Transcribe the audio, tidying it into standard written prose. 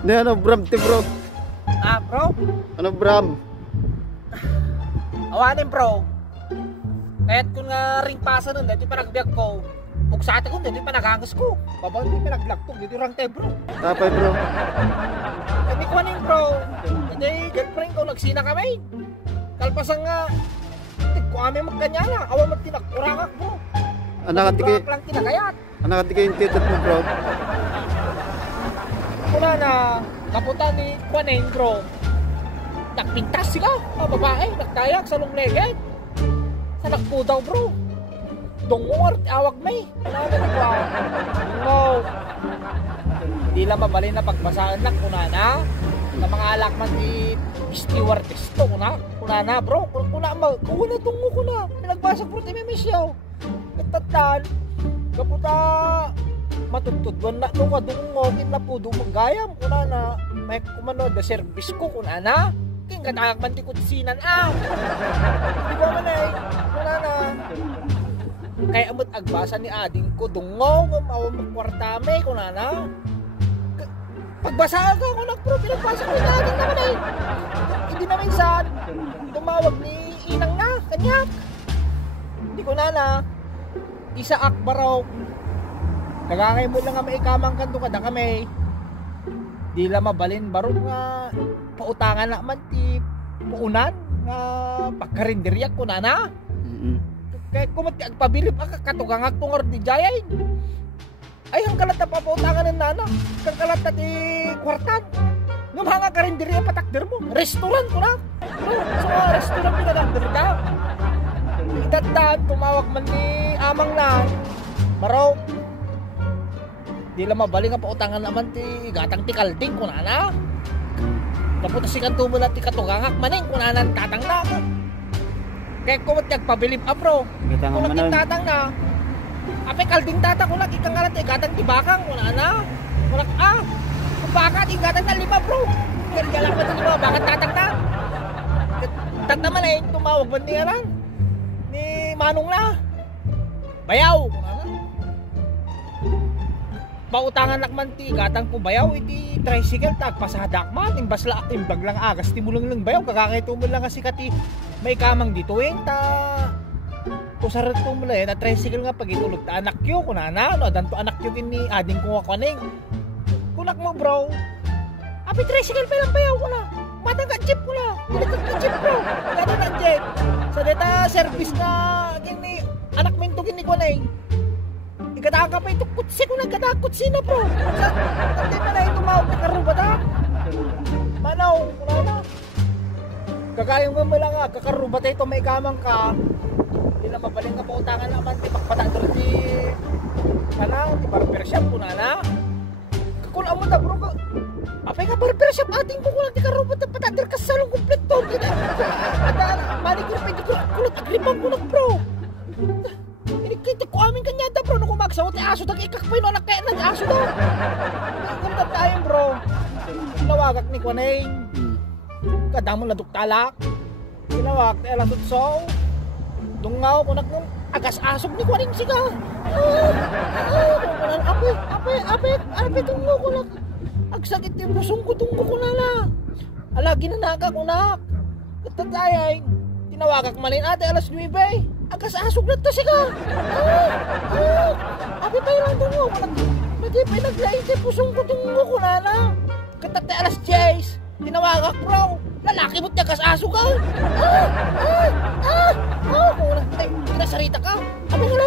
Hindi, ano, Bram, te, bro. Bro? Ano, Bram? Awanin, bro. Kahit kung nga ring pasa nun, dito pa nagbiag ko. Kung sa atin ko, dito pa naghangas ko. Babang hindi pa naglagtog, dito rang te, bro. Tapay, bro. Hindi ko aning, bro. Hindi, girlfriend ko, nagsina kami. Kalpasan nga, hindi ko kami magkanya na. Awa mo tinakurangak, bro. Anak ka lang kinagayat. Anak ka yung titot mo, bro. Wala na, kaputan ni Kuaneng, bro. Nagpintas sila, mga babae, nagtayak sa longleget. Sa nagpudaw, bro. Dungor, awag may. Wala na nagwa. Dungaw. Hindi lang mabalin na pagbasaan lang, kuna na. Sa mga alakman di steward testo, kuna na, bro. Kuna tungo ko na. Pinagbasa bro, ti mimisyaw. Katatan, kaputa, matutudwan na nung adungogin na po dumagayam. Kuna na, may kumano, da service ko, kuna na. King katayakman di kutsinan, Hindi ko man ay, kuna na. Kaya amot agbasa ni ading ko, dungog, awam magkwartame, kuna na. Pagbasa ka ako bro, pinagbasa ko ni ading naman ay. Hindi na minsan, tumawag ni inang na, kanyak. Hindi ko na. Isa akbaraw. Kagangay mo lang nga maikamang kanto kada kami. Di lang mabalin baro nga pautangan na man ti puunan nga pagkarinderyak ko na. Kaya kumati agpabilib ka katugangag tungor di jayain. Ay ang kalata pa pautangan ng nana. Kang kalata di kwartan. Nga mga karinderya patakder mo. Restaurant ko na. So restaurant pinadakder ka. Itattaan, tumawag man ni amang na baraw di lang mabaling nga pautangan naman ti gatang ti kalding kunana tapos si kanto mo na ti katugangak maning kunanan tatang na kaya kumot nagpabilib bro kung nagtitatang na apay kalding tatang kung nagkikang nga ti gatang ti bakang kunana kung baka ti gatang na 5 bro kaya galak mo ti 5 bakang tatang na tataman ay tumawag man niya lang ni Manong na bayaw pautangan nakman ti gatang po bayaw iti tricycle tag pasadak man imbag lang agas ti mulang lang bayaw kakakito mo lang kasi kati may kamang dito ta kusarat ko mo lang na tricycle nga pag itulog ta anak yo kunana no adanto anak yo ni ading ko kaning kunak mo bro api tricycle pa lang bayaw ko na matang ka jeep ko na jeep bro gano'n na jeep sa data service na gini anak minto gini ko na ikataka pa ito kutsi ko na kutsi na bro hindi pa na ito mawag na karubata manaw wala na kakayong mo lang nga kakarubata ito may kamang ka hindi na mabaling ka pautangan naman di magpatador di di barber shop ko na kakul amo na bro apay nga barber shop ating ko kulang di karubata patador ka salong kompleto ada manicure pedicure kulot agripang kulot bro kita ko amin kanyada bro nung kumagsawat ni aso nag-ikak pa yun anak kaya nag-aso daw nagkamdat tayo bro tinawagak ni Kwaneng kadang mo naduktalak tinawag ni Elasutso dungaw kunak nung agas-asog ni Kwaneng siga apay tungo kunak agsakit yung busong ko tungo ko na alagi na naga kunak katatayay tinawagak manin ate alas 9 agas-asog na to siya abi pa yun lang tungo hindi pa naglaiti pusong ko tungo ko na katatay alas 10 tinawagak bro lalaki mo't agas-asog ka pinasarita ka abi nga